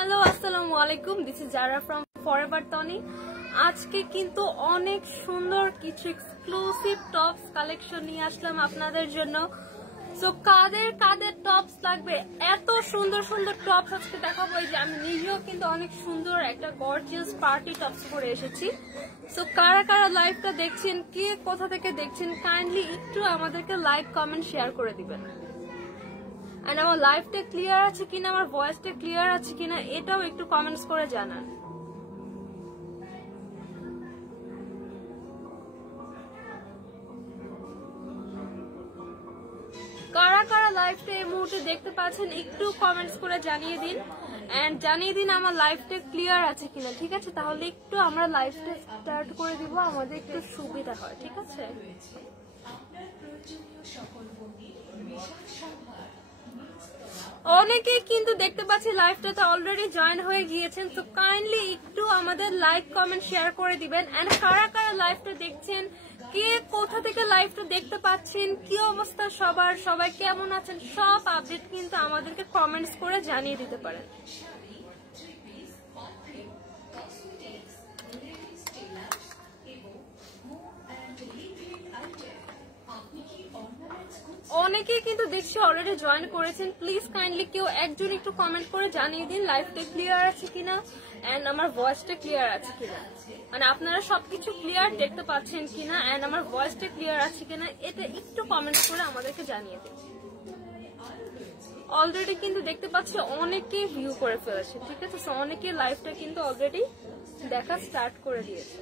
Hello, আসসালামু আলাইকুম। This is Zara from Forever Toni. আজকে কিন্তু অনেক সুন্দর কিছু এক্সক্লুসিভ টপস কালেকশন নিয়ে আসলাম আপনাদের জন্য। সো কাদের কাদের টপস লাগবে, এত সুন্দর সুন্দর টপস আজকে দেখাবো। এই যে আমি নিজেও কিন্তু অনেক সুন্দর একটা গর্জিয়াস পার্টি টপস পরে এসেছি। সো কারা কারা লাইভটা দেখছেন, কে কোথা থেকে দেখছেন, কাইন্ডলি একটু আমাদেরকে লাইক কমেন্ট শেয়ার করে দিবেন। এন্ড আমার লাইভটা ক্লিয়ার আছে কিনা, আমার ভয়েসটা ক্লিয়ার আছে কিনা, এটাও একটু কমেন্টস করে জানান। কারা কারা লাইভটা এই মুহূর্তে দেখতে পাচ্ছেন একটু কমেন্টস করে জানিয়ে দিন। এন্ড জানিয়ে দিন আমার লাইভটা ক্লিয়ার আছে কিনা। ঠিক আছে, তাহলে একটু আমরা লাইভটা স্টার্ট করে দিব, আমাদের একটু সুবিধা হয়। ঠিক আছে, অনেকেই কিন্তু দেখতে পাচ্ছি লাইভটাতে অলরেডি জয়েন হয়ে গিয়েছেন। তো কাইন্ডলি একটু আমাদের লাইক কমেন্ট শেয়ার করে দিবেন। এন্ড কারা কারা লাইভটা দেখছেন, কে কোথা থেকে লাইভটা দেখতে পাচ্ছেন, কি অবস্থা সবার, সবাই কেমন আছেন, সব আপডেট কিন্তু আমাদেরকে কমেন্টস করে জানিয়ে দিতে পারেন। অনেকেই কিন্তু দেখছি অলরেডি জয়েন করেছেন। প্লিজ কাইন্ডলি কেউ একজন একটু কমেন্ট করে জানিয়ে দিন লাইভটা ক্লিয়ার আছে কিনা এন্ড আমার ভয়েসটা ক্লিয়ার আছে কিনা, মানে আপনারা সবকিছু ক্লিয়ার দেখতে পাচ্ছেন কিনা এন্ড আমার ভয়েসটা ক্লিয়ার আছে কিনা, এটা একটু কমেন্ট করে আমাদেরকে জানিয়ে দিন। অলরেডি কিন্তু দেখতে পাচ্ছি অনেকেই ভিউ করে ফেলেছে। ঠিক আছে, সো অনেকে লাইভটা কিন্তু অলরেডি দেখা স্টার্ট করে দিয়েছে।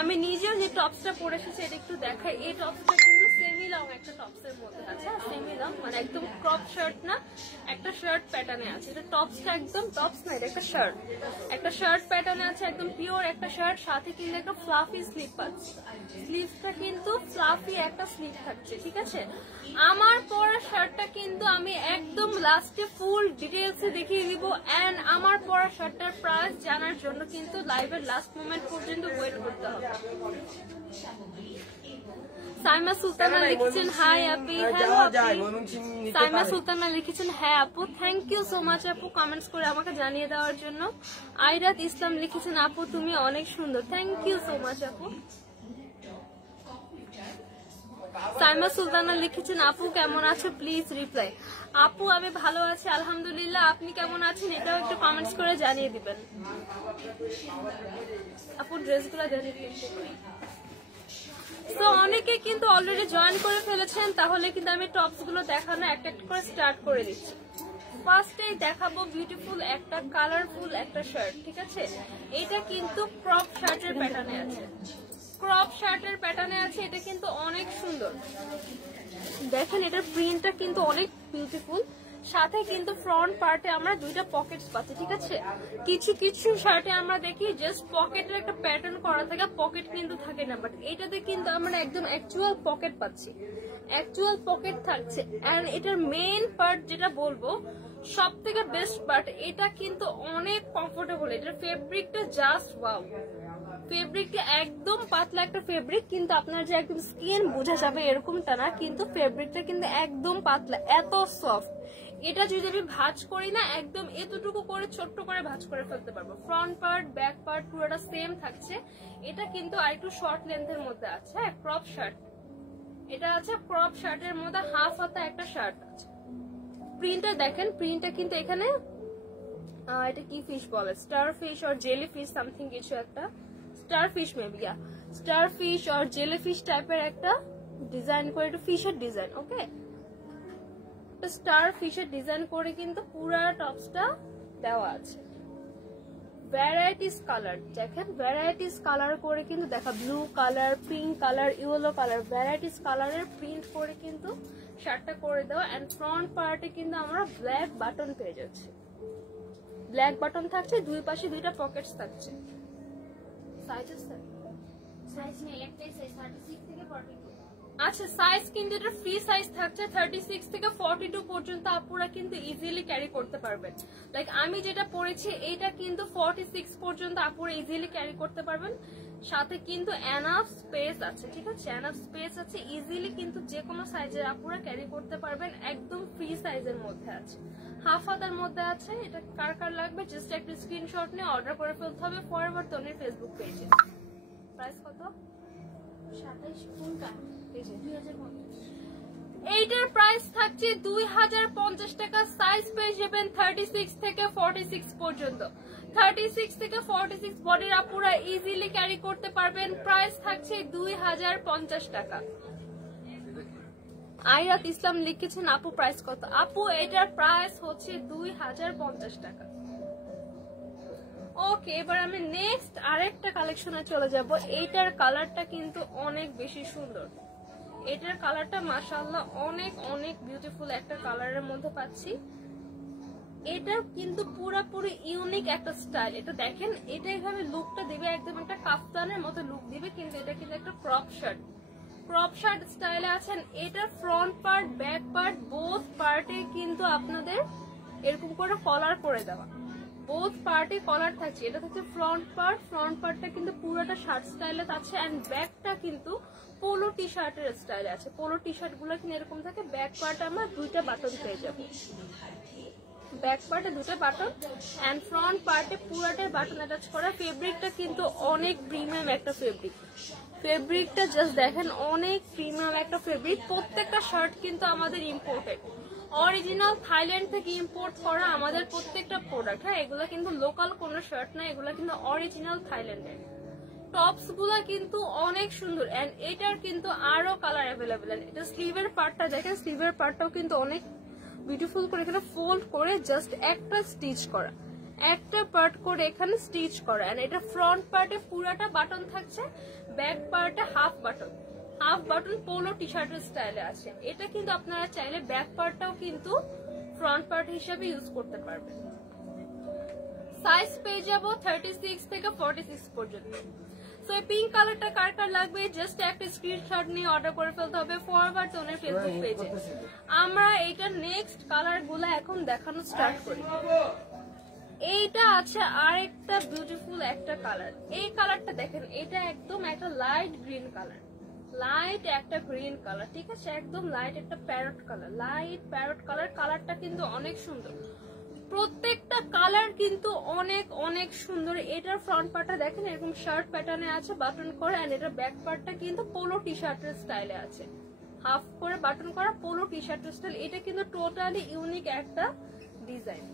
আমি নিজেও যে টপসটা পরে এসেছি এটা একটু দেখাই। এই টপসটা কিন্তু সেমি লং একটা টপসের মধ্যে আছে। সেমি লং মানে একদম ক্রপ শার্ট না, একটা শার্ট প্যাটার্নে আছে। এটা টপসটা একদম টপস না, এটা একটা শার্ট প্যাটার্নে আছে, একদম পিওর একটা শার্ট। সাথে কিন্তু একটা ফ্লাফি স্লিভ পাচ্ছে। স্লিভটা কিন্তু ফ্লাফি একটা স্লিভ থাকছে। ঠিক আছে, আমার পরা শার্টটা কিন্তু আমি একদম লাস্টে ফুল ডিটেলসে দেখিয়ে দিব। এন্ড আমার পরা শার্টটার প্রাইস জানার জন্য কিন্তু লাইভের লাস্ট মোমেন্ট পর্যন্ত ওয়েট করতে হবে। সাইমা সুলতানা লিখেছেন হাই আপি। হ্যালো সাইমা সুলতানা লিখেছেন হ্যাঁ আপু, থ্যাংক ইউ সো মাচ আপু কমেন্টস করে আমাকে জানিয়ে দেওয়ার জন্য। আইরাত ইসলাম লিখেছেন আপু তুমি অনেক সুন্দর, থ্যাংক ইউ সো মাচ আপু। সাইমা সুলতানা লিখেছেন আপু কেমন আছো, প্লিজ রিপ্লাই। আপু আমি ভালো আছি আলহামদুলিল্লাহ, আপনি কেমন আছেন এটাও একটু কমেন্টস করে জানিয়ে দিবেন। আপু ড্রেসগুলো জানিয়ে দিন। তো অনেকে কিন্তু অলরেডি জয়েন করে ফেলেছেন, তাহলে কিন্তু আমি টপস গুলো দেখানো একটা একটা করে স্টার্ট করে দিচ্ছি। ফার্স্টে দেখাবো বিউটিফুল একটা কালারফুল একটা শার্ট। ঠিক আছে, এটা কিন্তু ক্রপ শার্টের প্যাটার্নে আছে। ক্রপ শার্টের প্যাটার্নে আছে, এটা কিন্তু অনেক সুন্দর। দেখেন এটার প্রিন্টটা কিন্তু অনেক বিউটিফুল। সাথে কিন্তু ফ্রন্ট পার্টে আমরা দুইটা পকেটস পাচ্ছি। ঠিক আছে, কিছু কিছু শার্টে আমরা দেখি জাস্ট পকেটের একটা প্যাটার্ন করা থাকে, পকেট কিন্তু থাকে না, বাট এটাতে কিন্তু আমরা একদম অ্যাকচুয়াল পকেট পাচ্ছি, অ্যাকচুয়াল পকেট থাকছে। এন্ড এটার মেইন পার্ট যেটা বলবো সব থেকে বেস্ট পার্ট, এটা কিন্তু অনেক কমফোর্টেবল। এটার ফেব্রিকটা জাস্ট ওয়াও, ফেব্রিকটা একদম পাতলা একটা ফেব্রিক, কিন্তু আপনার যে একদম স্কিন বোঝা যাবে এরকমটা না, কিন্তু ফেব্রিকটা কিন্তু একদম পাতলা, এত সফট। এটা যদি আমি ভাঁজ করি না, একদম এতটুকু করে ছোট্ট করে ভাঁজ করে ফেলতে পারবো। ফ্রন্ট পার্ট ব্যাক পার্ট পুরোটা সেম থাকছে। এটা কিন্তু আরেকটু শর্ট লেন্থের মধ্যে আছে। হ্যাঁ, ক্রপ শার্ট, এটা আছে ক্রপ শার্টের মধ্যে হাফ হাতা একটা শার্ট আছে। প্রিন্টটা দেখেন, প্রিন্টটা কিন্তু এখানে এটা কি ফিশ বলে, স্টার ফিশ আর জেলি ফিশ সামথিং কিছু একটা, starfish maybe, starfish আর জেলি ফিশ টাইপের একটা ডিজাইন করে, একটু ফিশের ডিজাইন। ওকে, স্টার ফিশের ডিজাইন করে কিন্তু পুরো টপসটা দেওয়া আছে। ভ্যারাইটিস কালার দেখেন, ভ্যারাইটিস কালার করে কিন্তু দেখা, blue colour, pink colour, yellow colour, varieties কালারের প্রিন্ট করে কিন্তু শার্টটা করে দেওয়া। এন্ড ফ্রন্ট পার্টে কিন্তু আমরা ব্ল্যাক বাটন পেয়ে যাচ্ছি, ব্ল্যাক বাটন থাকছে, দুই পাশে দুইটা পকেটস থাকছে। আচ্ছা, সাইজ কিন্তু এটা ফ্রি সাইজ থাকছে, 36 থেকে 42 পর্যন্ত আপুরা কিন্তু ইজিলি ক্যারি করতে পারবেন। লাইক আমি যেটা পরেছি এটা কিন্তু 46 পর্যন্ত আপুরা ইজিলি ক্যারি করতে পারবেন। সাথে কিন্তু এনাফ স্পেস আছে, ঠিক আছে, এনাফ স্পেস আছে, ইজিলি কিন্তু যে কোনো সাইজের আপুরা ক্যারি করতে পারবেন, একদম ফ্রি সাইজের মধ্যে আছে, হাফ হাতার মধ্যে আছে। এটা কার কার লাগবে জাস্ট একটা স্ক্রিনশট নিয়ে অর্ডার করে ফেলতে হবে ফরএভার তনির ফেসবুক পেজে। প্রাইস কত? 27 কোনটা? পেজে 2050। এইটার প্রাইস থাকছে 2050 টাকা। সাইজ পেয়ে যাবেন 36 থেকে 46 পর্যন্ত। 36 থেকে 46 বডির আপুরা ইজিলি ক্যারি করতে পারবেন। প্রাইস থাকছে 2050 টাকা। আইরাত ইসলাম লিখেছেন আপু প্রাইস কত? আপু এটার প্রাইস হচ্ছে 2050 টাকা। ওকে, এবার আমি নেক্সট আরেকটা কালেকশনে চলে যাব। এইটার কালারটা কিন্তু অনেক বেশি সুন্দর। এটার কালারটা মাশাআল্লাহ অনেক অনেক বিউটিফুল একটা কালারের মধ্যে পাচ্ছি। এটা কিন্তু পুরোপুরি ইউনিক একটা স্টাইল। এটা দেখেন, এটা এইভাবে লুকটা দিবে, একদম একটা কাফতানের মতো লুক দিবে, কিন্তু এটা কিন্তু একটা ক্রপ শার্ট স্টাইলে আছেন। এটা front part back part both পার্টে কিন্তু আপনাদের এরকম করে কলার করে দেওয়া, বোথ পার্টে কলার থাকছে। এটা হচ্ছে ফ্রন্ট পার্টটা কিন্তু পুরোটা শার্ট স্টাইলে আছে, এন্ড ব্যাকটা কিন্তু পোলো টি শার্টের স্টাইলে আছে। পোলো টি শার্ট গুলো কিন্তু এরকম থাকে। ব্যাক পার্ট আমরা দুইটা বাটন পেয়ে যাবো, ব্যাক পার্টে দুটো বাটন এন্ড ফ্রন্ট পার্টে পুরোটার বাটন অ্যাটাচ করা। ফেব্রিকটা কিন্তু অনেক প্রিমিয়াম একটা ফেব্রিকটা জাস্ট দেখেন, অনেক প্রিমিয়াম একটা ফেব্রিক। প্রত্যেকটা শার্ট কিন্তু আমাদের ইম্পোর্টেড, অরিজিনাল থাইল্যান্ড থেকে ইম্পোর্ট করা আমাদের প্রত্যেকটা প্রোডাক্ট। হ্যাঁ, এগুলো কিন্তু লোকাল কোনো শার্ট না, এগুলো কিন্তু অরিজিনাল থাইল্যান্ডের। টপস গুলা কিন্তু অনেক সুন্দর এন্ড এটার কিন্তু আরো কালার অ্যাভেলেবেল। এটা স্লিভের পার্টটা দেখেন, স্লিভের পার্টটাও কিন্তু অনেক বিউটিফুল করে এখানে ফোল্ড করে জাস্ট একটা স্টিচ করা, একটা পার্ট করে এখানে স্টিচ করা। এন্ড এটা ফ্রন্ট পার্টে পুরাটা বাটন থাকছে, ব্যাক পার্টে হাফ বাটন পোলো টি শার্টের স্টাইলে আছে। এটা কিন্তু আপনারা চাইলে ব্যাক পার্টটাও কিন্তু ফ্রন্ট পার্ট হিসেবে ইউজ করতে পারবেন। সাইজ পেয়ে যাবো 36 থেকে 46 পর্যন্ত। সো এই পিঙ্ক কালারটা কার কার লাগবে জাস্ট একটা স্ক্রিনশট নিয়ে অর্ডার করে ফেলতে হবে ফরওয়ার্ড তোনের ফেসবুক পেজে। আমরা এইটা নেক্সট কালার গুলো এখন দেখানো স্টার্ট করি। এইটা আছে আরেকটা বিউটিফুল একটা কালার। এই কালারটা দেখেন, এটা একদম একটা লাইট গ্রিন কালার, ঠিক আছে, একদম লাইট একটা প্যারট কালার। কালারটা কিন্তু অনেক সুন্দর, প্রত্যেকটা কালার কিন্তু অনেক অনেক সুন্দর। এটার ফ্রন্ট পার্টটা দেখেন এরকম শার্ট প্যাটার্নে আছে বাটন করা, এন্ড এটা ব্যাক পার্টটা কিন্তু পোলো টি শার্টের স্টাইলে আছে, হাফ করে বাটন করা পোলো টি শার্টের স্টাইল। এটা কিন্তু টোটালি ইউনিক একটা ডিজাইন।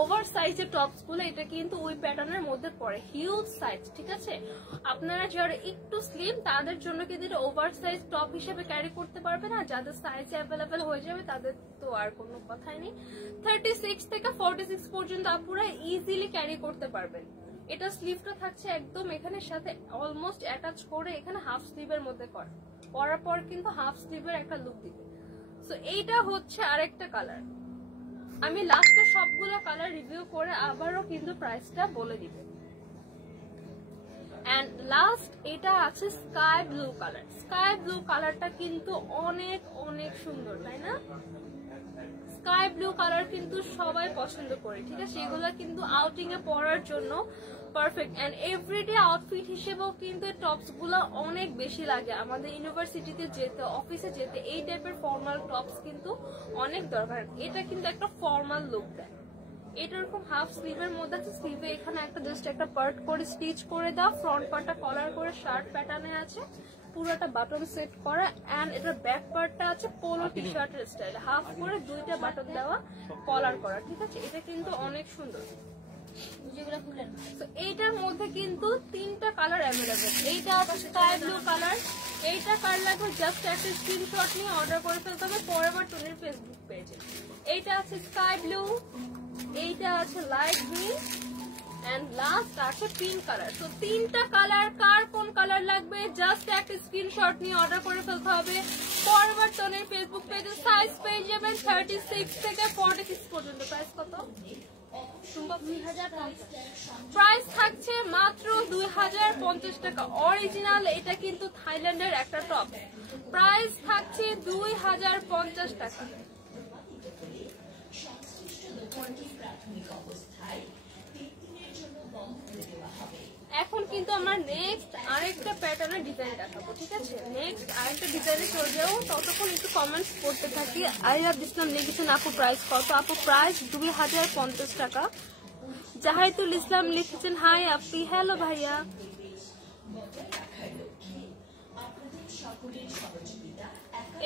ওভার সাইজের টপস গুলো এটা কিন্তু ওই প্যাটার্নের মধ্যে পড়ে, হিউজ সাইজ, ঠিক আছে। আপনারা যারা একটু স্লিম তাদের জন্য কিন্তু এটা ওভার সাইজ টপ হিসেবে ক্যারি করতে পারবে না, যাদের সাইজ অ্যাভেলেবেল হয়ে যাবে তাদের তো আর কোনো কথাই নেই। 36 থেকে 46 পর্যন্ত আপনারা ইজিলি ক্যারি করতে পারবেন। এটা স্লিভটা থাকছে একদম এখানে সাথে অলমোস্ট অ্যাটাচ করে, এখানে হাফ স্লিভের মধ্যে পরার পর কিন্তু হাফ স্লিভের একটা লুক দিবে। সো এইটা হচ্ছে আরেকটা কালার। আমি লাস্টে সবগুলো কালার রিভিউ করে আবারও কিন্তু প্রাইসটা বলে দিব। এন্ড লাস্ট এটা আছে স্কাই ব্লু কালারটা কিন্তু অনেক অনেক সুন্দর, তাই না? স্কাই ব্লু কালার কিন্তু সবাই পছন্দ করে, ঠিক আছে। এগুলো কিন্তু আউটিং এ পরার জন্য পারফেক্ট এন্ড এভরিডে আউটফিট হিসেবেও কিন্তু টপস গুলো অনেক বেশি লাগে। আমাদের ইউনিভার্সিটিতে যেতে, অফিসে যেতে এই টাইপের ফর্মাল টপস কিন্তু অনেক দরকার। এটা কিন্তু একটা ফর্মাল লুক দেয়। এটা এরকম হাফ স্লিভের মধ্যে আছে, স্লিভে এখানে একটা জাস্ট একটা পার্ট করে স্টিচ করে দাও, ফ্রন্ট পার্টটা কলার করে শার্ট প্যাটার্নে আছে, পুরোটা বাটন সেট করা, এন্ড এটার ব্যাক পার্টটা আছে পোলো টি শার্টের স্টাইল, হাফ করে দুইটা বাটন দেওয়া, কলার করা, ঠিক আছে। এটা কিন্তু অনেক সুন্দর। এইটার মধ্যে কিন্তু তিনটা কালার অ্যাভেলেবেল। এইটা আছে স্কাই ব্লু কালার। এইটা কার লাগবে জাস্ট একটা স্ক্রিনশট নিয়ে অর্ডার করে ফেলতে হবে ফরএভার টুনির ফেসবুক পেজে। এইটা আছে স্কাই ব্লু, এইটা আছে লাইট গ্রিন, এন্ড লাস্ট আছে পিঙ্ক কালার। তো তিনটা কালার, কার কোন কালার লাগবে জাস্ট একটা স্ক্রিনশট নিয়ে অর্ডার করে ফেলতে হবে ফরএভার টুনির ফেসবুক পেজে। সাইজ পেয়ে যাবেন 36 থেকে 46 পর্যন্ত। প্রাইস কত? প্রাইস থাকছে মাত্র 2050 টাকা। অরিজিনাল, এটা কিন্তু থাইল্যান্ডের একটা টপ। প্রাইস থাকছে 2050 টাকা। এখন কিন্তু আমরা নেক্সট আরেকটা প্যাটার্নের ডিজাইন দেখাবো, ঠিক আছে? নেক্সট আরেকটা ডিজাইনে চলে যাবো, ততক্ষণ একটু কমেন্টস করতে থাকি। আইরাব ইসলাম লিখেছেন আপু প্রাইস কত? আপু প্রাইস 2050 টাকা। জাহিদুল ইসলাম লিখেছেন হাই আপি, হ্যালো ভাইয়া।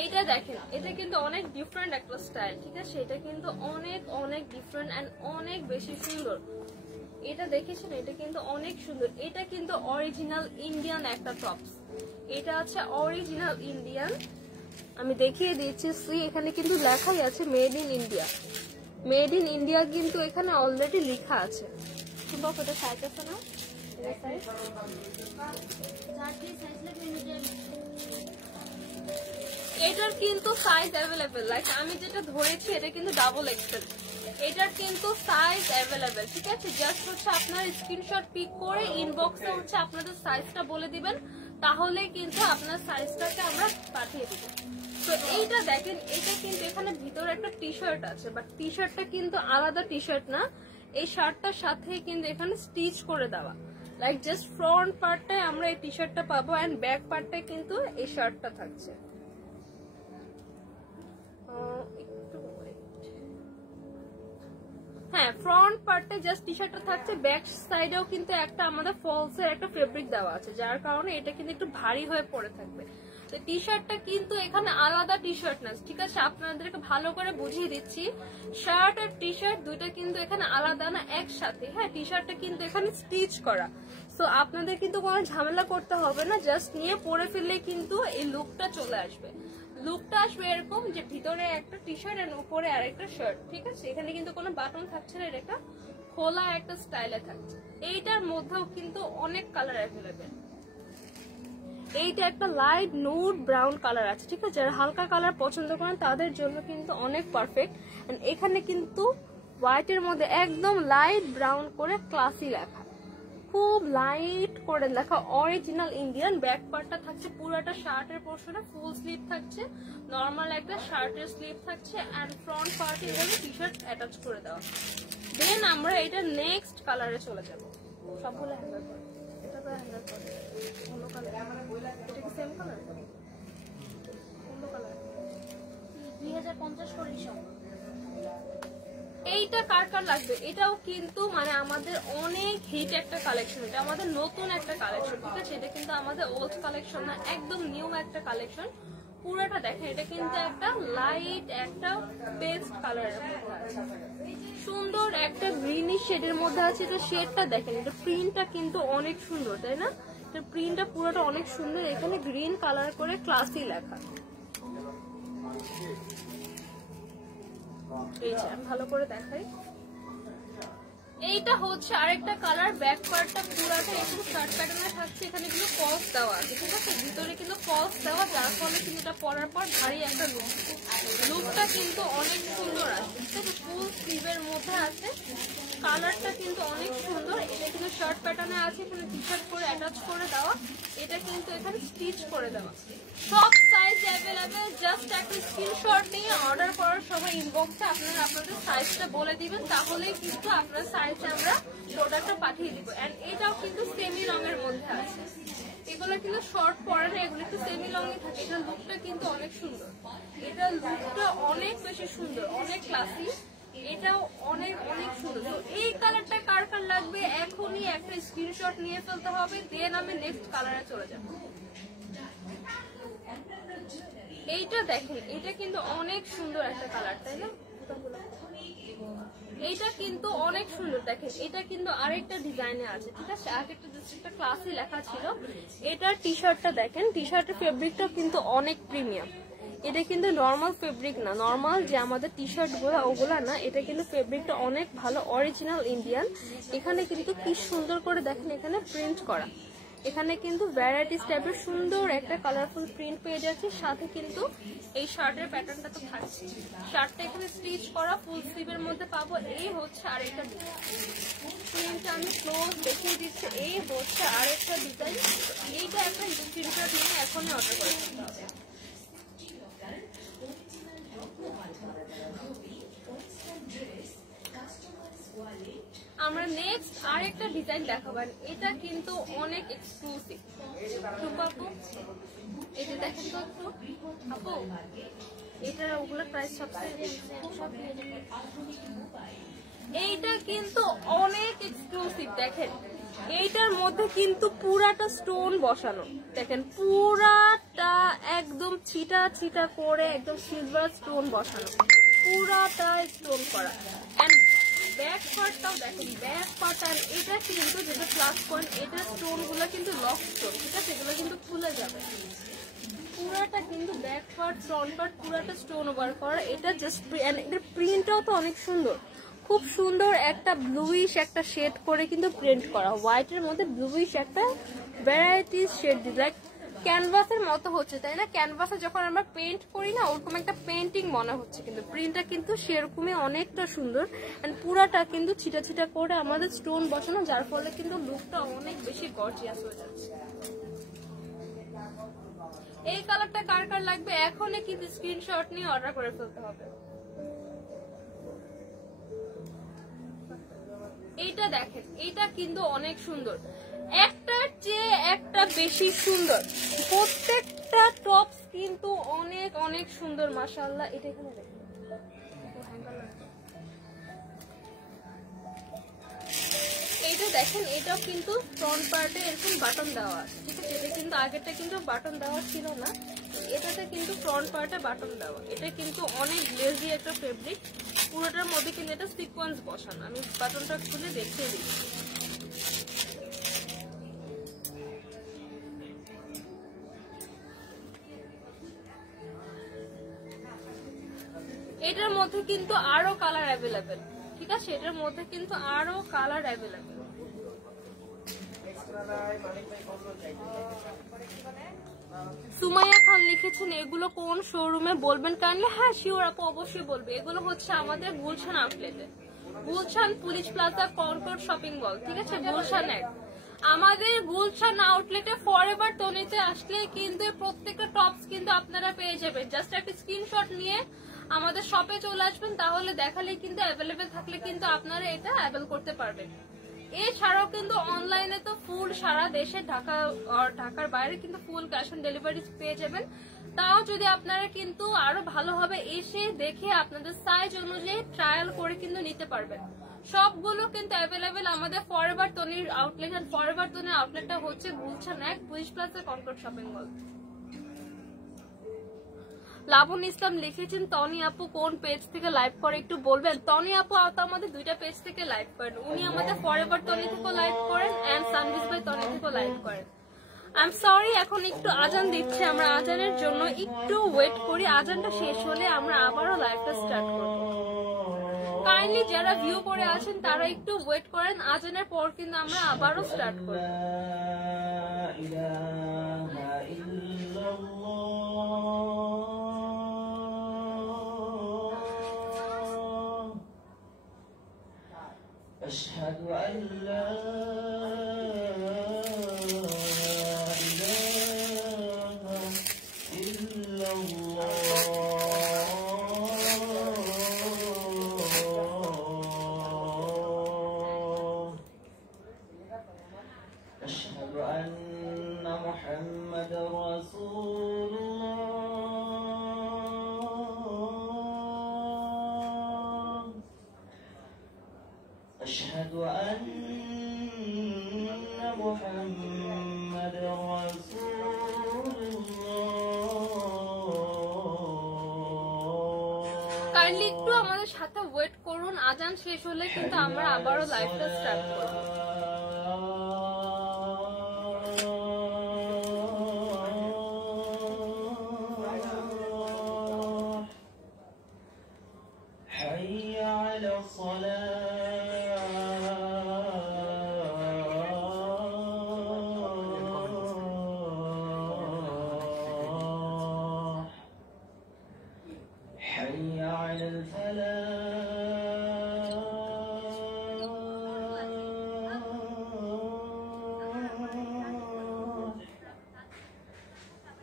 এইটা দেখেন, এটা কিন্তু অনেক ডিফারেন্ট একটা স্টাইল, ঠিক আছে? এটা কিন্তু অনেক অনেক ডিফারেন্ট এন্ড অনেক বেশি সুন্দর। এটা দেখেছেন, এটা কিন্তু অনেক সুন্দর। এটা কিন্তু অরিজিনাল ইন্ডিয়ান একটা টপস, এটা আছে অরিজিনাল ইন্ডিয়ান। আমি দেখিয়ে দিচ্ছি, এখানে কিন্তু লেখাই আছে made in India. Made in India কিন্তু এখানে অলরেডি লেখা আছে। কিংবা ওটা সাইজ আছে না, এটার কিন্তু সাইজ অ্যাভেলেবেল। লাইক আমি যেটা ধরেছি এটা কিন্তু ডাবল এক্সেল, এটার কিন্তু সাইজ অ্যাভেলেবেল, ঠিক আছে? জাস্ট হচ্ছে আপনার স্ক্রিনশট পিক করে ইনবক্সে হচ্ছে আপনাদের সাইজটা বলে দিবেন, তাহলে কিন্তু আপনার সাইজটাকে আমরা পাঠিয়ে দিব। তো এইটা দেখেন, এটা কিন্তু এখানে ভিতরে একটা টি শার্ট আছে, বাট টি শার্টটা কিন্তু আলাদা টি শার্ট না, এই শার্টটার সাথে কিন্তু এখানে স্টিচ করে দেওয়া। লাইক জাস্ট ফ্রন্ট পার্টটায় আমরা এই টি শার্টটা পাবো এন্ড ব্যাক পার্টটায় কিন্তু এই শার্টটা থাকছে। হ্যাঁ, ফ্রন্ট পার্টে জাস্ট টি শার্টটা থাকছে, ব্যাক সাইডেও কিন্তু একটা আমাদের ফলসের একটা ফেব্রিক দেওয়া আছে, যার কারণে এটা কিন্তু একটু ভারী হয়ে পড়ে থাকবে। তো টি শার্টটা কিন্তু এখানে আলাদা টি শার্ট না, ঠিক আছে? আপনাদেরকে ভালো করে বুঝিয়ে দিচ্ছি, শার্ট আর টি শার্ট দুইটা কিন্তু এখানে আলাদা না, একসাথে। হ্যাঁ, টি শার্টটা কিন্তু এখানে স্টিচ করা, সো আপনাদের কিন্তু কোনো ঝামেলা করতে হবে না, জাস্ট নিয়ে পরে ফেললে কিন্তু এই লুকটা চলে আসবে। লুকটা আসবে এরকম যে ভিতরে একটা টি শার্ট আর উপরে আরেকটা শার্ট, ঠিক আছে? এখানে কিন্তু কোনো বাটন থাকছে না, এটা একটা খোলা একটা স্টাইলে থাকছে। এইটার মধ্যেও কিন্তু অনেক কালার অ্যাভেলেবেল। এইটা একটা লাইট নুড ব্রাউন কালার আছে, ঠিক আছে? যারা হালকা কালার পছন্দ করেন তাদের জন্য কিন্তু অনেক পারফেক্ট। এখানে কিন্তু হোয়াইটের মধ্যে একদম লাইট ব্রাউন করে ক্লাসি লেখা, খুব লাইট করে লেখা, অরিজিনাল ইন্ডিয়ান। ব্যাক পার্টটা থাকছে পুরোটা শার্টের পোর্শনে, ফুল স্লিভ থাকছে, নর্মাল একটা শার্টের স্লিভ থাকছে, এন্ড ফ্রন্ট পার্টে এভাবে টি শার্ট অ্যাটাচ করে দেওয়া। দেন আমরা এটা নেক্সট কালারে চলে যাব। সবগুলো হ্যাঙ্গার করে, এটা তো হ্যাঙ্গার করে অন্য কালার। এটা কি সেম কালার? অন্য কালার 2050 করে সব। এইটা কার কার লাগবে? এটাও কিন্তু মানে আমাদের অনেক হিট একটা কালেকশন, এটা আমাদের নতুন একটা কালেকশন, ঠিক আছে? এটা কিন্তু আমাদের ওল্ড কালেকশন না, একদম নিউ একটা কালেকশন। পুরোটা দেখেন, এটা কিন্তু একটা লাইট একটা পেস্ট কালারের মধ্যে আছে, সুন্দর একটা গ্রিনিশ শেডের মধ্যে আছে। এটা শেডটা দেখেন, এটা প্রিন্টটা কিন্তু অনেক সুন্দর, তাই না? এটা প্রিন্টটা পুরোটা অনেক সুন্দর, এখানে গ্রিন কালার করে ক্লাসি লেখা। এই যে আমি ভালো করে দেখাই, এইটা হচ্ছে আরেকটা কালার। ব্যাক পার্টটা পুরাটা একটু শার্ট প্যাটার্নে থাকছে, এখানে কিন্তু ফলস দেওয়া আছে, ঠিক আছে? ভিতরে কিন্তু ফলস দেওয়া, যার ফলে কিন্তু এটা পরার পর ভারী একটা লুক, লুকটা কিন্তু অনেক সুন্দর আছে, ঠিক আছে? ফুল স্লিভের মধ্যে আছে, কালারটা কিন্তু অনেক সুন্দর। এটা কিন্তু শার্ট প্যাটার্নে আছে, এখানে টি শার্ট করে অ্যাটাচ করে দেওয়া, এটা কিন্তু এখানে স্টিচ করে দেওয়া। সব সাইজ অ্যাভেলেবেল, জাস্ট একটা স্ক্রিনশট নিয়ে অর্ডার করার সময় ইনবক্সে আপনারা আপনাদের সাইজটা বলে দিবেন, তাহলেই কিন্তু আপনার সাইজে আমরা প্রোডাক্টটা পাঠিয়ে দিব। এন্ড এটাও কিন্তু সেমি রঙের মধ্যে আছে, এগুলো কিন্তু শর্ট পরে না, এগুলো একটু সেমি লংয়ে থাকে। এটার লুকটা কিন্তু অনেক সুন্দর, এটার লুকটা অনেক বেশি সুন্দর, অনেক ক্লাসি, এটাও অনেক অনেক সুন্দর। তো এই কালারটা কার কার লাগবে এখনই একটা স্ক্রিনশট নিয়ে ফেলতে হবে, দেন আমি নেক্সট কালারে চলে যাব। এইটা দেখেন, এটা কিন্তু অনেক সুন্দর একটা কালার, তাই না? এইটা কিন্তু অনেক সুন্দর, দেখেন এটা কিন্তু আরেকটা ডিজাইনে আছে, ঠিক আছে? আরেকটা জাস্ট একটা ক্লাসি লেখা ছিল। এটার টি শার্টটা দেখেন, টি শার্টের ফেব্রিকটা কিন্তু অনেক প্রিমিয়াম, এটা কিন্তু নর্মাল ফেব্রিক না, নর্মাল যে আমাদের টি শার্ট গুলো ওগুলা না, এটা কিন্তু ফেব্রিকটা অনেক ভালো, অরিজিনাল ইন্ডিয়ান। এখানে কিন্তু কি সুন্দর করে দেখেন, এখানে প্রিন্ট করা, এখানে কিন্তু ভ্যারাইটিস টাইপের সুন্দর একটা কালারফুল প্রিন্ট পেয়ে যাচ্ছে। সাথে কিন্তু এই শার্টের প্যাটার্নটা তো থাকছে, শার্টটা এখানে স্টিচ করা ফুল স্লিভের মধ্যে পাবো। এই হচ্ছে আরেকটা প্রিন্টটা আমি ক্লোজ দেখিয়ে দিচ্ছি, এই হচ্ছে আরেকটা ডিজাইন। এইটা একটা স্ক্রিনশট নিয়ে এখনই অর্ডার করে দিতে হবে। আমরা নেক্সট আরেকটা ডিজাইন দেখাবেন, এটা কিন্তু অনেক এক্সক্লুসিভ। আপু এই যে দেখেন তো একটু আপু, এটা ওগুলোর প্রাইস সবচেয়ে এইটা কিন্তু অনেক এক্সক্লুসিভ। দেখেন এইটার মধ্যে কিন্তু পুরাটা স্টোন বসানো, দেখেন পুরাটা একদম ছিটা ছিটা করে একদম সিলভার স্টোন বসানো, পুরাটা স্টোন করা। এন্ড ব্যাক পার্টটাও দেখেন, ব্যাক পার্ট আর এটা কিন্তু যেটা প্লাস পয়েন্ট, এটা স্টোন গুলো কিন্তু লক স্টোন, ঠিক আছে, এগুলো কিন্তু খুলে যাবে। পুরাটা কিন্তু ব্যাক পার্ট ফ্রন্ট পার্ট পুরাটা স্টোন ওভার করা। এটা জাস্ট এটার প্রিন্টটাও তো অনেক সুন্দর, খুব সুন্দর একটা ব্লুইশ একটা শেড করে কিন্তু প্রিন্ট করা, হোয়াইটের মধ্যে ব্লুইশ একটা ভ্যারাইটিস শেড দিয়ে, লাইক ক্যানভাসের মতো হচ্ছে, তাই না? ক্যানভাসে যখন আমরা পেইন্ট করি না, ওরকম একটা পেইন্টিং মনে হচ্ছে, কিন্তু প্রিন্টটা কিন্তু সেরকমই অনেকটা সুন্দর। এন্ড পুরাটা কিন্তু ছিটা ছিটা করে আমাদের স্টোন বসানো, যার ফলে কিন্তু লুকটা অনেক বেশি গর্জিয়াস হয়ে যাচ্ছে। এই কালারটা কার কার লাগবে এখনই কিন্তু স্ক্রিনশট নিয়ে অর্ডার করে ফেলতে হবে। এইটা দেখেন, এইটা কিন্তু অনেক সুন্দর, একটার চেয়ে একটা বেশি সুন্দর। প্রত্যেকটা টপস কিন্তু অনেক অনেক সুন্দর মাশাআল্লাহ। এটা এখানে দেখেন, এইটা দেখেন, এটাও কিন্তু ফ্রন্ট পার্টে এরকম বাটন দেওয়া আছে, ঠিক আছে। এটা কিন্তু আগেরটা কিন্তু বাটন দেওয়া ছিল না, এটাতে কিন্তু ফ্রন্ট পার্টে বাটন দেওয়া। এটা কিন্তু অনেক গ্লেজি একটা ফেব্রিক, পুরোটার মধ্যে কিন্তু এটা সিকোয়েন্স বসানো। আমি বাটনটা খুলে দেখিয়ে দিচ্ছি। এটার মধ্যে কিন্তু আরো কালার অ্যাভেলেবেল, ঠিক আছে, এটার মধ্যে কিন্তু আরো কালার অ্যাভেলেবেল। সুমাইয়া খান লিখেছেন এগুলো কোন শোরুমে বলবেন কাইন্ডলি? হ্যাঁ শিওর আপু, অবশ্যই বলবে। এগুলো হচ্ছে আমাদের গুলশান আউটলেটে, Gulshan police plaza Concord shopping mall, ঠিক আছে, গুলশান এক। আমাদের গুলশান আউটলেটে ফরএভার তনিতে আসলে কিন্তু প্রত্যেকটা টপস কিন্তু আপনারা পেয়ে যাবেন। জাস্ট একটা স্ক্রিনশট নিয়ে আমাদের শপে চলে আসবেন, তাহলে দেখালে কিন্তু অ্যাভেলেবেল থাকলে কিন্তু আপনারা এটা অ্যাভেল করতে পারবেন। এছাড়াও কিন্তু অনলাইনে তো ফুল সারা দেশে, ঢাকা আর ঢাকার বাইরে কিন্তু ফুল ক্যাশ অন ডেলিভারি পেয়ে যাবেন। তাও যদি আপনারা কিন্তু আরো ভালোভাবে এসে দেখে আপনাদের সাইজ অনুযায়ী ট্রায়াল করে কিন্তু নিতে পারবেন। সবগুলো কিন্তু অ্যাভেলেবেল আমাদের ফরএভার তনির আউটলেট, আর ফরএভার তনির আউটলেটটা হচ্ছে গুলশান এক, police plaza Concord shopping mall. Labon Islam লিখেছেন তনি আপু কোন পেজ থেকে লাইভ করে একটু বলবেন? তনি আপু তো আমাদের দুইটা পেজ থেকে লাইভ করেন, উনি আমাদের ফরএভার তনি থেকে লাইভ করেন এন্ড সানভিজ বাই তনি থেকে লাইভ করেন। আই এম সরি, এখন একটু আজান দিচ্ছে, আমরা আজানের জন্য একটু ওয়েট করি। আজানটা শেষ হলে আমরা আবারও লাইভটা স্টার্ট করব। কাইন্ডলি যারা ভিউ করে আছেন তারা একটু ওয়েট করেন, আজানের পর কিন্তু আমরা আবারও স্টার্ট করব। أشهد أن لا إله إلا الله أشهد أن محمدا رسول الله أشهد أن محمدا رسول الله কাইন্ডলি একটু আমাদের সাথে ওয়েট করুন, আজান শেষ হলে কিন্তু আমরা আবারও লাইভটা স্টার্ট করব। حي على الصلاة حي على الفلاح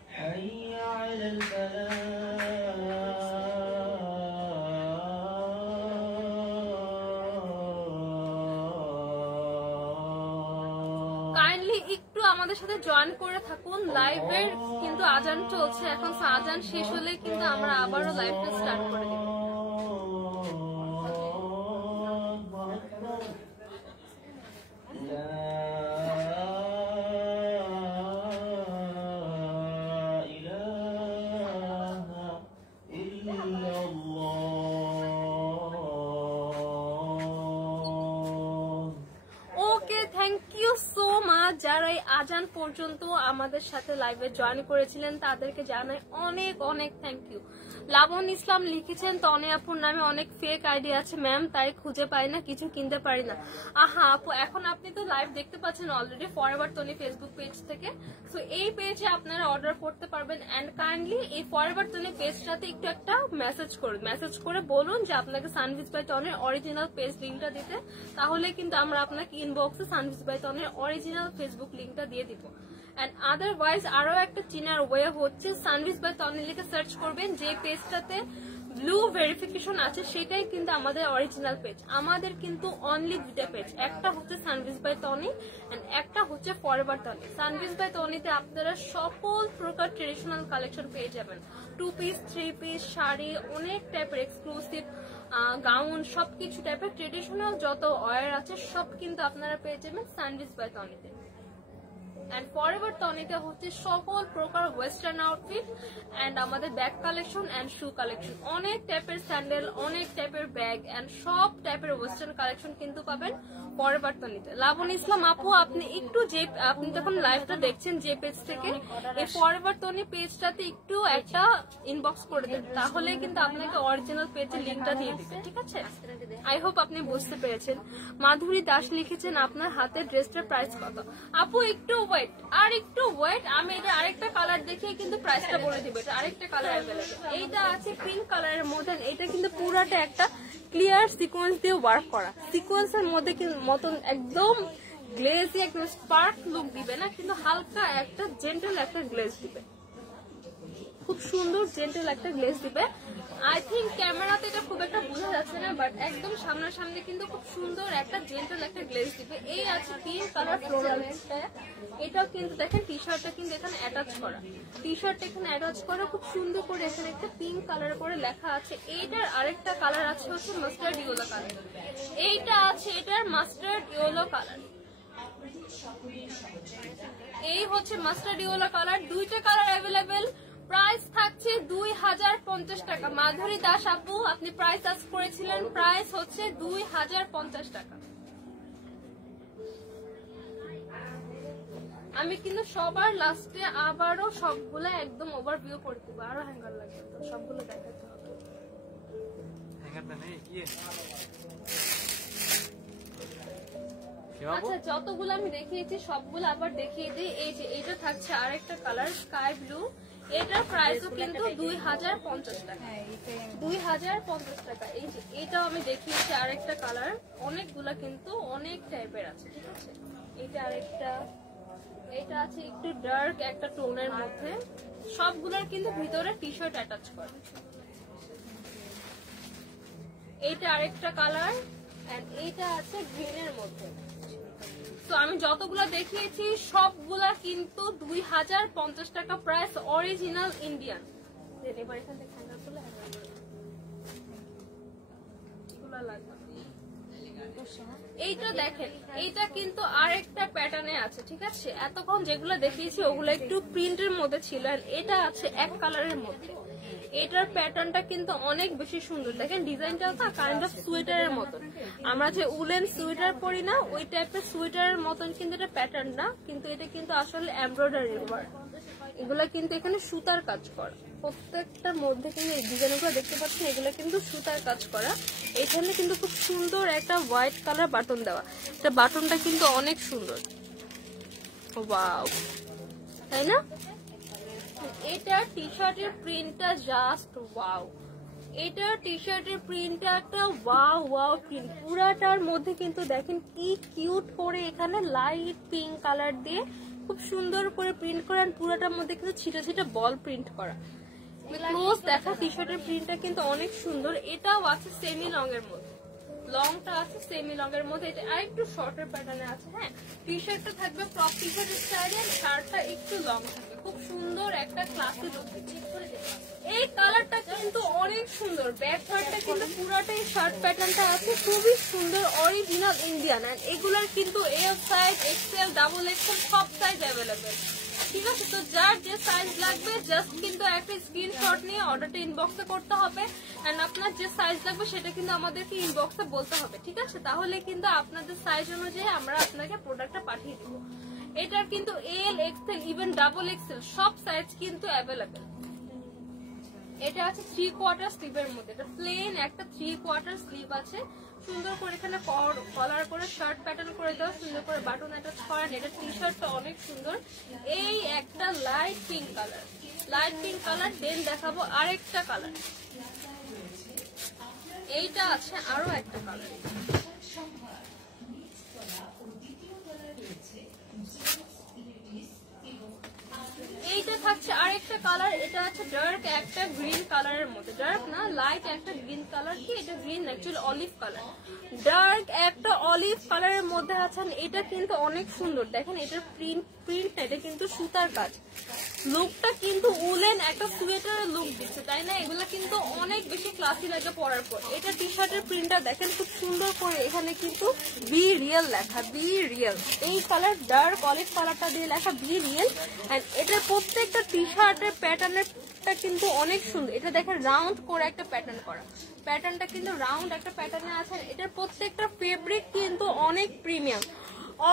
حي على الفلاح আমাদের সাথে জয়েন করে থাকুন। লাইভের কিন্তু আজান চলছে এখন, আজান শেষ হলে কিন্তু আমরা আবারও লাইভটা স্টার্ট করে দেব। যারা এই আজান পর্যন্ত আমাদের সাথে লাইভে জয়েন করেছিলেন তাদেরকে জানাই অনেক অনেক থ্যাংক ইউ। লাবণ ইসলাম লিখেছেন তনি আপুর নামে অনেক ফেক আইডি আছে ম্যাম, তাই খুঁজে পাই না, কিছু কিনতে পারি না। আহা আপু, এখন আপনি তো লাইভ দেখতে পাচ্ছেন already forever Toni Facebook page থেকে, সো এই পেজে আপনারা অর্ডার করতে পারবেন। এন্ড কাইন্ডলি এই ফরএভার তনি পেজটাতে একটু একটা মেসেজ করুন, মেসেজ করে বলুন যে আপনাকে সানভিজ বাই তনির অরিজিনাল পেজ লিঙ্কটা দিতে, তাহলে কিন্তু আমরা আপনাকে ইনবক্সে সানভিজ বাই তনির অরিজিনাল ফেসবুক লিঙ্কটা দিয়ে দিব। এন্ড আদারওয়াইজ আরো একটা চিনার ওয়ে হচ্ছে সানভিজ বাই তনি লিখে সার্চ করবেন, যে পেজটাতে ব্লু ভেরিফিকেশন আছে সেটাই কিন্তু আমাদের অরিজিনাল পেজ। আমাদের কিন্তু অনলি দুটা পেজ, একটা হচ্ছে সানভিজ বাই তনি এন্ড একটা হচ্ছে ফরএভার তনি। সানভিজ বাই তনিতে আপনারা সকল প্রকার ট্রেডিশনাল কালেকশন পেয়ে যাবেন, 2 পিস 3 পিস শাড়ি, অনেক টাইপের এক্সক্লুসিভ গাউন, সবকিছু টাইপের ট্রেডিশনাল যত ওয়্যার আছে সব কিন্তু আপনারা পেয়ে যাবেন সানভিজ বাই তনিতে। এন্ড ফরএভার তনিতে হচ্ছে সকল প্রকার ওয়েস্টার্ন আউটফিট এন্ড আমাদের bag collection and shoe collection, অনেক টাইপের স্যান্ডেল, অনেক টাইপের ব্যাগ এন্ড সব টাইপের ওয়েস্টার্ন কালেকশন কিন্তু পাবেন ফরএভার তনিতে। লাবণ ইসলাম আপু, আপনি একটু যে আপনি যখন লাইভটা দেখছেন যে পেজ থেকে, এই ফরএভার তনি পেজটাতে একটু একটা ইনবক্স করে দেন, তাহলে কিন্তু আপনাকে অরিজিনাল পেজের লিঙ্কটা দিয়ে দিবে, ঠিক আছে? আই হোপ আপনি বুঝতে পেরেছেন। মাধুরী দাস লিখেছেন আপনার হাতের ড্রেসটার প্রাইস কত? আপু একটু ওয়েট, আর একটু ওয়েট, আমি এটা আরেকটা কালার দেখিয়ে কিন্তু প্রাইসটা বলে দিব। এটা আরেকটা কালার অ্যাভেলেবল, এইটা আছে পিঙ্ক কালারের মধ্যে, এটা কিন্তু পুরাটা একটা ক্লিয়ার সিকোয়েন্স দিয়ে ওয়ার্ক করা, সিকোয়েন্সের মধ্যে মতন একদম গ্লেজি একদম স্পার্ক লুক দিবে না, কিন্তু হালকা একটা জেন্টাল একটা গ্লেজ দিবে, খুব সুন্দর জেন্টাল একটা গ্লেজ দিবে। আই থিঙ্ক ক্যামেরাতে এটা খুব একটা বোঝা যাচ্ছে না, বাট একদম সামনাসামনি কিন্তু খুব সুন্দর একটা জেন্টাল একটা গ্লেজ দিবে। এই আছে পিঙ্ক কালার ফ্লোরাল, এটাও কিন্তু দেখেন টি শার্টটা কিন্তু এখানে অ্যাটাচ করা, টি শার্টটা এখানে অ্যাটাচ করা খুব সুন্দর করে, এখানে একটা পিঙ্ক কালার করে লেখা আছে। এইটার আরেকটা কালার আছে হচ্ছে মাস্টার্ড ইয়েলো কালার, এইটা আছে এটার মাস্টার্ড ইয়েলো কালার, এই হচ্ছে মাস্টার্ড ইয়েলো কালার, দুইটা কালার অ্যাভেলেবেল। প্রাইস থাকছে 2050 টাকা। মাধুরী দাস আপু, আপনি প্রাইস আস্ক করেছিলেন, প্রাইস হচ্ছে 2050 টাকা। আমি কিন্তু সবার লাস্টে আবারও সবগুলো একদম ওভারভিউ করে দেবো, আরো হ্যাঙ্গার লাগবে তো সবগুলো দেখাতে হবে। আচ্ছা, যতগুলো আমি দেখিয়েছি সবগুলো আবার দেখিয়ে দিই। এই যে এটা থাকছে আরেকটা কালার স্কাই ব্লু, এটার প্রাইসও কিন্তু 2050 টাকা, 2050 টাকা। এই যে এটাও আমি দেখিয়েছি আরেকটা কালার, অনেকগুলা কিন্তু অনেক টাইপের আছে, ঠিক আছে? এটা আরেকটা, এটা আছে একটু ডার্ক একটা টোনের মধ্যে, সবগুলোর কিন্তু ভিতরে টি শার্ট অ্যাটাচ করা। এইটা আরেকটা কালার এন্ড এইটা আছে গ্রিনের মধ্যে। তো আমি যতগুলো দেখিয়েছি সবগুলা কিন্তু 2050 টাকা প্রাইস, অরিজিনাল ইন্ডিয়ান। এবার এখান থেকে হ্যাঙ্গার করলে এইটা দেখেন, এইটা কিন্তু আরেকটা প্যাটার্নে আছে, ঠিক আছে? এতক্ষণ যেগুলো দেখিয়েছি ওগুলো একটু প্রিন্টের মধ্যে ছিল, আর এটা আছে এক কালারের মধ্যে। এটার প্যাটার্নটা কিন্তু অনেক বেশি সুন্দর, দেখেন ডিজাইনটা তো কাইন্ড অফ সোয়েটারের মতন, আমরা যে উলেন সোয়েটার পরি না ওই টাইপের সোয়েটারের মতন কিন্তু এটা প্যাটার্ন না, কিন্তু এটা কিন্তু আসলে এমব্রয়ডারি ওয়ার্ক, এগুলা কিন্তু এখানে সুতার কাজ করা, প্রত্যেকটার মধ্যে কিন্তু এই ডিজাইনগুলো দেখতে পাচ্ছেন এগুলো কিন্তু সুতার কাজ করা। এখানে কিন্তু খুব সুন্দর একটা হোয়াইট কালার বাটন দেওয়া, এটা বাটনটা কিন্তু অনেক সুন্দর, ওয়াও, তাই না? এটা টি শার্টের প্রিন্টটা জাস্ট ওয়াও, এটা টি শার্টের প্রিন্টটা একটা ওয়াও ওয়াও প্রিন্ট, পুরাটার মধ্যে কিন্তু দেখেন কি কিউট করে এখানে লাইট পিঙ্ক কালার দিয়ে খুব সুন্দর করে প্রিন্ট করেন, পুরাটার মধ্যে কিন্তু ছিটা ছিটা বল প্রিন্ট করা। ক্লোজ দেখা টি শার্টের প্রিন্টটা কিন্তু অনেক সুন্দর। এটাও আছে সেমি লং এর মধ্যে, লংটা আছে সেমি লং এর মধ্যে, এটা আরেকটু শর্টের প্যাটার্নে আছে। হ্যাঁ, টি শার্টটা থাকবে ক্রপ টি শার্ট স্টাইলে, শার্টটা একটু লং থাকবে, খুব সুন্দর একটা ক্লাসি লুক দিচ্ছে। এই কালারটা কিন্তু অনেক সুন্দর, ব্যাক পার্টটা কিন্তু পুরাটাই শার্ট প্যাটার্নটা আছে, খুবই সুন্দর অরিজিনাল ইন্ডিয়ান। এন্ড এগুলার কিন্তু L size, XL, double XL সব সাইজ অ্যাভেলেবেল। ঠিক আছে, তো যার যে সাইজ লাগবে জাস্ট কিন্তু একটা স্ক্রিনশট নিয়ে অর্ডারটা ইনবক্সে করতে হবে। এন্ড আপনার যে সাইজ লাগবে সেটা কিন্তু আমাদেরকে ইনবক্সে বলতে হবে। ঠিক আছে, তাহলে কিন্তু আপনাদের সাইজ অনুযায়ী আমরা আপনাকে প্রোডাক্টটা পাঠিয়ে দিব। এটার কিন্তু এল, এক্সেল, ইভেন ডাবল এক্সেল সব সাইজ কিন্তু অ্যাভেলেবেল। এটা আছে 3/4 স্লিভের মধ্যে, এটা প্লেন একটা 3/4 স্লিভ আছে, সুন্দর করে এখানে কলার করে শার্ট প্যাটার্ন করে দেওয়া, সুন্দর করে বাটন অ্যাটাচ করা। এটা টি শার্টটা অনেক সুন্দর। এই একটা light pink colour, light pink colour. Then দেখাবো আরেকটা কালার, এইটা আছে আরো একটা কালার। এইটা থাকছে আরেকটা কালার, এটা আছে ডার্ক একটা গ্রিন কালারের মধ্যে, ডার্ক না লাইট একটা গ্রিন কালার, কি এটা green actually olive colour, dark একটা অলিভ কালারের মধ্যে আছেন। এটা কিন্তু অনেক সুন্দর, দেখেন এটার প্রিন্ট না, এটা কিন্তু সুতার কাজ, লুকটা কিন্তু উলেন একটা সোয়েটারের লুক দিচ্ছে, তাই না? এগুলা কিন্তু অনেক বেশি ক্লাসি লাগে পরার পর। এটা টি শার্টের প্রিন্টটা দেখেন খুব সুন্দর করে, এখানে কিন্তু বি রিয়েল লেখা, বি রিয়েল। এই কালার ডার্ক অলিভ কালারটা দিয়ে লেখা বি রিয়েল। এন্ড এটার প্রত্যেকটা টি শার্টের প্যাটার্নটা কিন্তু অনেক সুন্দর। এটা দেখেন রাউন্ড করে একটা প্যাটার্ন করা, প্যাটার্নটা কিন্তু রাউন্ড একটা প্যাটার্নে আছে। এটার প্রত্যেকটা ফেব্রিক কিন্তু অনেক প্রিমিয়াম,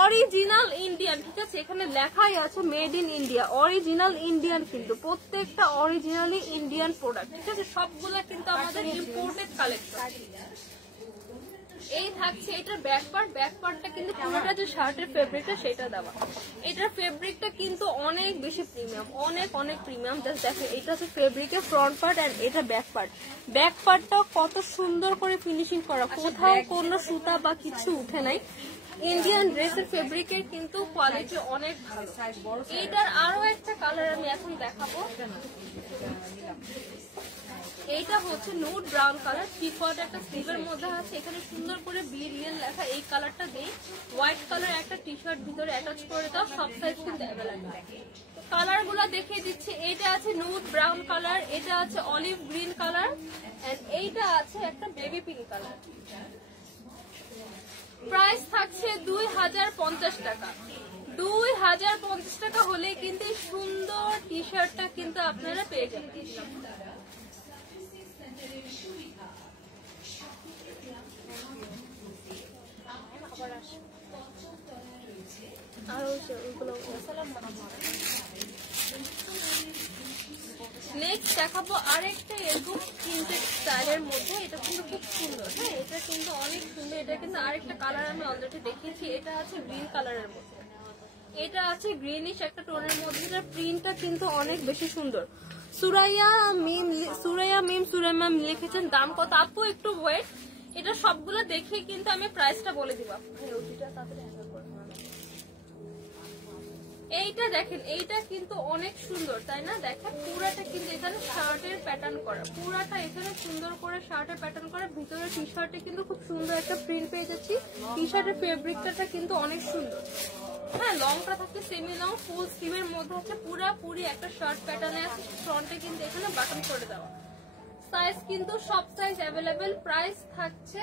অরিজিনাল ইন্ডিয়ান। ঠিক আছে, এখানে লেখাই আছে made in India, original Indian, কিন্তু প্রত্যেকটা অরিজিনালি ইন্ডিয়ান প্রোডাক্ট। ঠিক আছে, সবগুলা কিন্তু আমাদের ইম্পোর্টেড কালেকশন। এই থাকছে এটার ব্যাক পার্ট, ব্যাক পার্টটা কিন্তু পুরোটা যে শার্টের ফেব্রিকটা সেটা দেওয়া। এটার ফেব্রিকটা কিন্তু অনেক বেশি প্রিমিয়াম, অনেক অনেক প্রিমিয়াম। জাস্ট দেখেন এটা হচ্ছে ফেব্রিকের ফ্রন্ট পার্ট আর এটা ব্যাক পার্ট। ব্যাক পার্টটা কত সুন্দর করে ফিনিশিং করা, কোথাও কোনো সুতা বা কিছু উঠে নাই। ইন্ডিয়ান ড্রেসের ফেব্রিকের কিন্তু কোয়ালিটি অনেক ভালো। এইটার আরো একটা কালার আমি এখন দেখাবো, এইটা হচ্ছে নুড ব্রাউন কালার, 3/4 একটা স্লিভের মধ্যে আছে, এখানে সুন্দর করে বি রিয়েল লেখা। এই কালারটা দেই, হোয়াইট কালার একটা টি শার্ট ভিতরে অ্যাটাচ করে দাও, সব সাইজ কিন্তু অ্যাভেলেবল। কালার গুলা দেখিয়ে দিচ্ছি, এইটা আছে নুড ব্রাউন কালার, এটা আছে অলিভ গ্রিন কালার, এন্ড এইটা আছে একটা বেবি পিঙ্ক কালার। প্রাইস থাকছে 2050 টাকা। 2050 টাকা হলে কিন্তু সুন্দর টি শার্টটা কিন্তু আপনারা পেয়ে যাবেন। নেক্সট দেখাবো আরেকটা এরকম প্রিন্টেড স্টাইলের মধ্যে, এটা কিন্তু খুব সুন্দর। হ্যাঁ, এটা কিন্তু অনেক সুন্দর। এটা কিন্তু আরেকটা কালার আমি অলরেডি দেখিয়েছি, এটা আছে গ্রিন কালারের মধ্যে, এটা আছে গ্রিনিশ একটা টোনের মধ্যে। এটার প্রিন্টটা কিন্তু অনেক বেশি সুন্দর। সুরাইয়া ম্যাম লিখেছেন। দাম কত আপু? একটু ওয়েট, এটা সবগুলো দেখে কিন্তু আমি প্রাইসটা বলে দিব। এইটা দেখেন, এইটা কিন্তু অনেক সুন্দর, তাই না? দেখেন পুরাটা কিন্তু এখানে শার্টের প্যাটার্ন করা, পুরাটা এখানে সুন্দর করে শার্টের প্যাটার্ন করা। ভিতরে টি শার্টে কিন্তু খুব সুন্দর একটা প্রিন্ট পেয়ে যাচ্ছি। টি শার্টের ফেব্রিকটা কিন্তু অনেক সুন্দর। হ্যাঁ, লংটা থাকছে সেমি লং, ফুল স্লিভের মধ্যে হচ্ছে পুরাপুরি একটা শার্ট প্যাটার্নে আছে। ফ্রন্টে কিন্তু এখানে বাটন করে দেওয়া। সাইজ কিন্তু সব সাইজ অ্যাভেলেবেল। প্রাইস থাকছে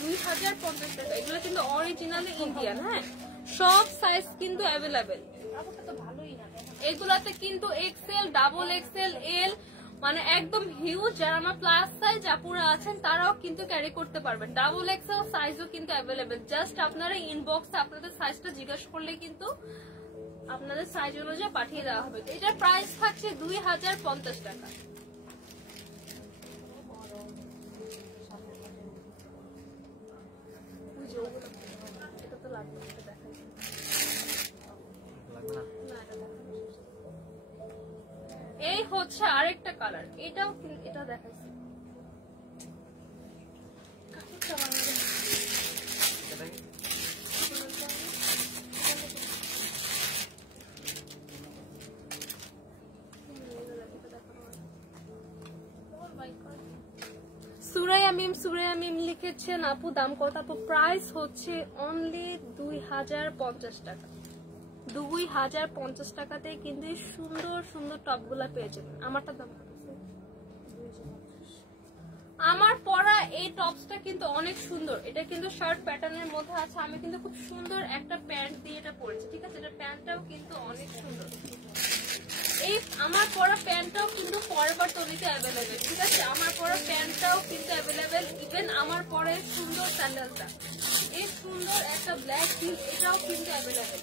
2050 টাকা। এগুলো কিন্তু অরিজিনালি ইন্ডিয়ান। হ্যাঁ, সব সাইজ কিন্তু অ্যাভেলেবেল। এগুলাতে কিন্তু এক্সেল, ডাবল এক্সেল, এল, মানে একদম হিউজ। যারা আমার প্লাস সাইজ আপুরা আছেন তারাও কিন্তু ক্যারি করতে পারবেন। ডাবল এক্সেল সাইজও কিন্তু অ্যাভেলেবেল। জাস্ট আপনারা ইনবক্সে আপনাদের সাইজটা জিজ্ঞাসা করলে কিন্তু আপনাদের সাইজ অনুযায়ী পাঠিয়ে দেওয়া হবে। এটার প্রাইস থাকছে 2050 টাকা। এটা তো লাগবে, এটা দেখাই এই হচ্ছে আরেকটা কালার, এটাও এটা দেখাচ্ছি। সুরাইয়া মিম সুরেয়া মিম লিখেছেন আপু দাম কত? আপু প্রাইস হচ্ছে অনলি 2050 টাকা। 2050 টাকাতে কিন্তু এই সুন্দর সুন্দর টপগুলা পেয়ে যাবেন। আমারটা দাম কত? আমার পরা এই টপসটা কিন্তু অনেক সুন্দর। এটা কিন্তু শার্ট প্যাটার্নের মধ্যে আছে। আমি কিন্তু খুব সুন্দর একটা প্যান্ট দিয়ে এটা পরেছি, ঠিক আছে? এটা প্যান্টটাও কিন্তু অনেক সুন্দর। এই আমার পরা প্যান্টটাও কিন্তু ফরওয়ার্ড তলিতে অ্যাভেলেবেল, ঠিক আছে? আমার পরা প্যান্টটাও কিন্তু অ্যাভেলেবেল। ইভেন আমার পরে সুন্দর স্যান্ডেলটা, এই সুন্দর একটা ব্ল্যাক জিন, এটাও কিন্তু অ্যাভেলেবেল।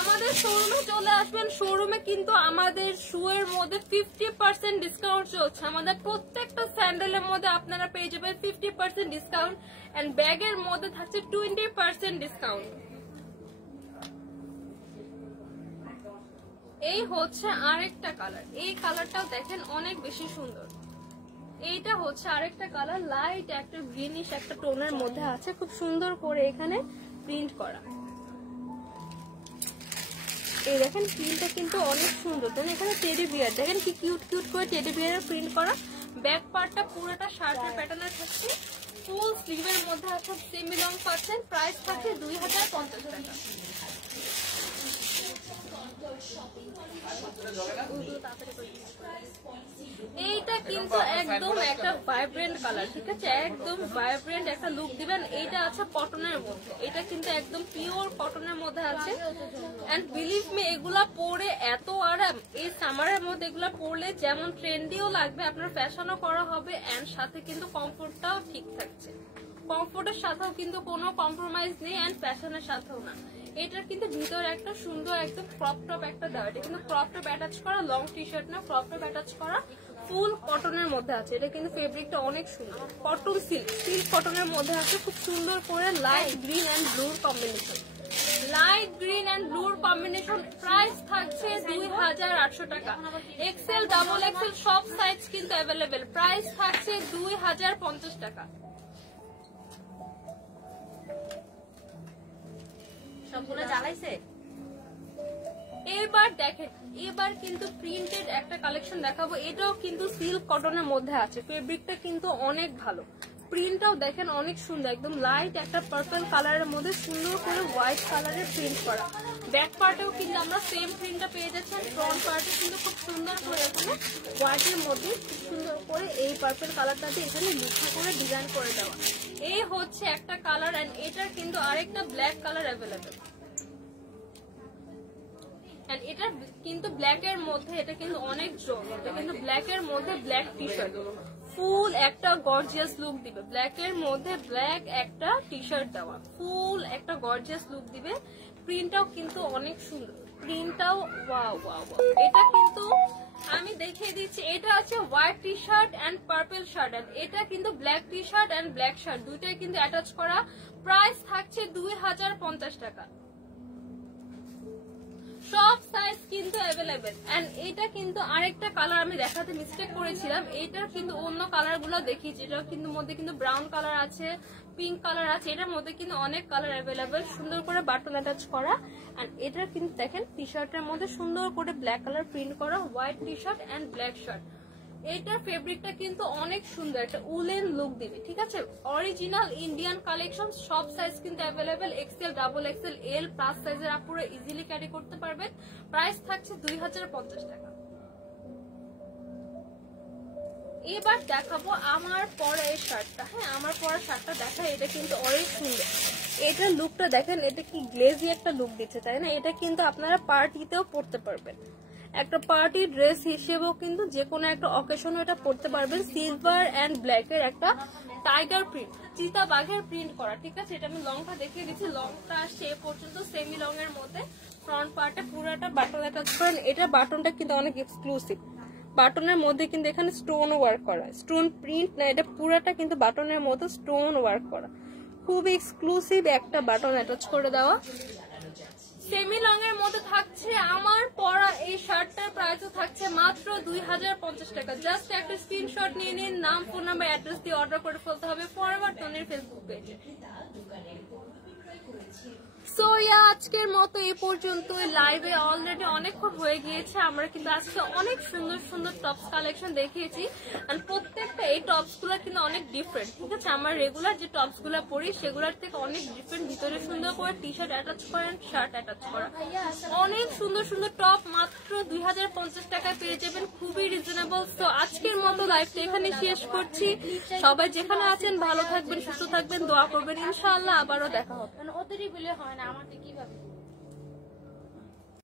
আমাদের শোরুমে চলে আসবেন। শোরুমে কিন্তু আমাদের শু এর মধ্যে 50% ডিসকাউন্ট চলছে। আমাদের প্রত্যেকটা স্যান্ডেলের মধ্যে আপনারা পেয়ে যাবেন 50% ডিসকাউন্ট, এন্ড ব্যাগের মধ্যে থাকছে 20% ডিসকাউন্ট। এই হচ্ছে আরেকটা কালার। এই কালারটাও দেখেন অনেক বেশি সুন্দর। এইটা হচ্ছে আরেকটা কালার, লাইট একটা গ্রিনিশ একটা টোনের মধ্যে আছে, খুব সুন্দর করে এখানে প্রিন্ট করা। এই দেখেন প্রিন্টটা কিন্তু অনেক সুন্দর। দেন এখানে টেডি বিয়ার দেখেন কি কিউট কিউট করে টেডি বিয়ারের প্রিন্ট করা। ব্যাক পার্টটা পুরোটা শার্টের প্যাটার্নের থাকছে। ফুল স্লিভের মধ্যে আছে, সেমি লং পাচ্ছেন। প্রাইস থাকছে 2050 টাকা। এইটা কিন্তু একদম একটা ভাইব্রেন্ট কালার, ঠিক আছে? একদম ভাইব্রেন্ট একটা লুক দিবেন। এইটা আছে কটনের মধ্যে, এটা কিন্তু একদম পিওর কটনের মধ্যে আছে। এন্ড বিলিভ মি, এগুলা পরে এত আরাম। এই সামারের মধ্যে এগুলা পরলে যেমন ট্রেন্ডিও লাগবে, আপনার ফ্যাশনও করা হবে, এন্ড সাথে কিন্তু কমফোর্টটাও ঠিক থাকছে। কমফোর্টের সাথেও কিন্তু কোনো কম্প্রোমাইজ নেই, এন্ড ফ্যাশনের সাথেও না। এটার কিন্তু ভিতরে একটা সুন্দর একদম ক্রপ টপ একটা দেওয়া। এটা কিন্তু ক্রপ টপ অ্যাটাচ করা, লং টি শার্ট না, ক্রপ টপ অ্যাটাচ করা, ফুল কটনের মধ্যে আছে। এটা কিন্তু ফেব্রিকটা অনেক সুন্দর, কটন সিল্ক, সিল্ক কটনের মধ্যে আছে। খুব সুন্দর করে লাইট গ্রিন এন্ড ব্লুর কম্বিনেশন, লাইট গ্রিন এন্ড ব্লুর কম্বিনেশন। প্রাইস থাকছে 2800 টাকা। এক্সেল, ডাবল এক্সেল সব সাইজ কিন্তু অ্যাভেলেবেল। প্রাইস থাকছে 2050 টাকা। সবগুলো জ্বালাইছে। এবার দেখেন, এবার কিন্তু প্রিন্টেড একটা কালেকশন দেখাবো। এটাও কিন্তু সিল্ক কটনের মধ্যে আছে। ফেব্রিকটা কিন্তু অনেক ভালো, প্রিন্টটাও দেখেন অনেক সুন্দর। একদম লাইট একটা পার্পল কালারের মধ্যে সুন্দর করে হোয়াইট কালারের প্রিন্ট করা। ব্যাক পার্টেও কিন্তু আমরা সেম প্রিন্টটা পেয়ে যাচ্ছেন। ফ্রন্ট পার্টে কিন্তু খুব সুন্দর করে এখানে হোয়াইটের মধ্যে খুব সুন্দর করে এই পার্পল কালারটা দিয়ে এখানে লিখা করে ডিজাইন করে দেওয়া। এই হচ্ছে একটা কালার, এন্ড এটার কিন্তু আরেকটা ব্ল্যাক কালার অ্যাভেলেবেল। এটা কিন্তু ব্ল্যাক এর মধ্যে, এটা কিন্তু অনেক জোর। এটা কিন্তু ব্ল্যাক এর মধ্যে ব্ল্যাক টি শার্ট, ফুল একটা গর্জিয়াস লুক দিবে। ব্ল্যাক এর মধ্যে ব্ল্যাক একটা টি শার্ট দেওয়া, ফুল একটা গর্জিয়াস লুক দিবে। প্রিন্টটাও কিন্তু অনেক সুন্দর, প্রিন্টটাও ওয়াও ওয়াও ওয়াও। এটা কিন্তু আমি দেখিয়ে দিচ্ছি। এটা আছে white T shirt and purple shirt, and এটা কিন্তু black T shirt and black shirt, দুইটাই কিন্তু অ্যাটাচ করা। প্রাইস থাকছে 2050 টাকা। সব সাইজ কিন্তু অ্যাভেলেবেল। এন্ড এটা কিন্তু আরেকটা কালার আমি দেখাতে মিস্টেক করেছিলাম। এটার কিন্তু অন্য কালার গুলো দেখিয়েছি। এটার কিন্তু মধ্যে কিন্তু ব্রাউন কালার আছে, পিঙ্ক কালার আছে। এটার মধ্যে কিন্তু অনেক কালার অ্যাভেলেবেল, সুন্দর করে বাটন অ্যাটাচ করা। আর এটার কিন্তু দেখেন টি শার্টের মধ্যে সুন্দর করে ব্ল্যাক কালার প্রিন্ট করা, white T shirt and black shirt. এটার ফেব্রিকটা কিন্তু অনেক সুন্দর, একটা উলেন লুক দিবে, ঠিক আছে? অরিজিনাল ইন্ডিয়ান কালেকশন, সব সাইজ কিন্তু অ্যাভেলেবেল। এক্সেল, ডাবল এক্সেল, এল প্লাস সাইজের আপুরা ইজিলি ক্যারি করতে পারবেন। প্রাইস থাকছে 2050 টাকা। এবার দেখাবো আমার পরা এই শার্টটা। হ্যাঁ, আমার পরা শার্টটা দেখা, এটা কিন্তু অনেক সুন্দর। এটার লুকটা দেখেন, এটা কি গ্লেজি একটা লুক দিচ্ছে, তাই না? এটা কিন্তু আপনারা পার্টিতেও পরতে পারবেন, একটা পার্টি ড্রেস হিসেবেও কিন্তু যে কোনো একটা অকেশনে এটা পরতে পারবেন। সিলভার এন্ড ব্ল্যাক এর একটা টাইগার প্রিন্ট, চিতা বাঘের প্রিন্ট করা, ঠিক আছে? এটা আমি লংটা দেখিয়ে দিচ্ছি। লংটা আসছে এ পর্যন্ত, সেমি লং এর মধ্যে। ফ্রন্ট পার্টে পুরোটা বাটন অ্যাটাচ করেন। এটা বাটনটা কিন্তু অনেক এক্সক্লুসিভ। বাটনের মধ্যে কিন্তু এখানে স্টোন ওয়ার্ক করা, স্টোন প্রিন্ট না, এটা পুরাটা কিন্তু বাটনের মধ্যে স্টোন ওয়ার্ক করা। খুব এক্সক্লুসিভ একটা বাটন অ্যাটাচ করে দেওয়া। সেমি লং এর মধ্যে থাকছে আমার পরা এই শার্টটার প্রাইসও থাকছে মাত্র 2050 টাকা। জাস্ট একটা স্ক্রিনশট নিয়ে নিন, নাম, ফোন নাম্বার, অ্যাড্রেস দিয়ে অর্ডার করে ফেলতে হবে ফরওয়ার্ড তনির ফেসবুক পেজে। সো আজকের মতো এই পর্যন্ত লাইভে অলরেডি অনেকক্ষণ হয়ে গিয়েছে। আমরা কিন্তু আজকে অনেক সুন্দর সুন্দর টপস কালেকশন দেখিয়েছি, আর প্রত্যেকটা এই টপস গুলো কিন্তু অনেক ডিফারেন্ট। ঠিক আছে, আমার রেগুলার যে টপস গুলো পরি সেগুলোর থেকে অনেক ডিফারেন্ট। ভিতরে সুন্দর করে টি শার্ট অ্যাটাচ করেন, শার্ট অ্যাটাচ করা, অনেক সুন্দর সুন্দর টপ মাত্র 2050 টাকায় পেয়ে যাবেন, খুবই রিজনেবল। সো আজকের মতো লাইভটা এখানে শেষ করছি। সবাই যেখানে আছেন ভালো থাকবেন, সুস্থ থাকবেন, দোয়া করবেন, ইনশাআল্লাহ আবারও দেখা হবে। ওদেরই বলে হয় না, আমাকে কিভাবে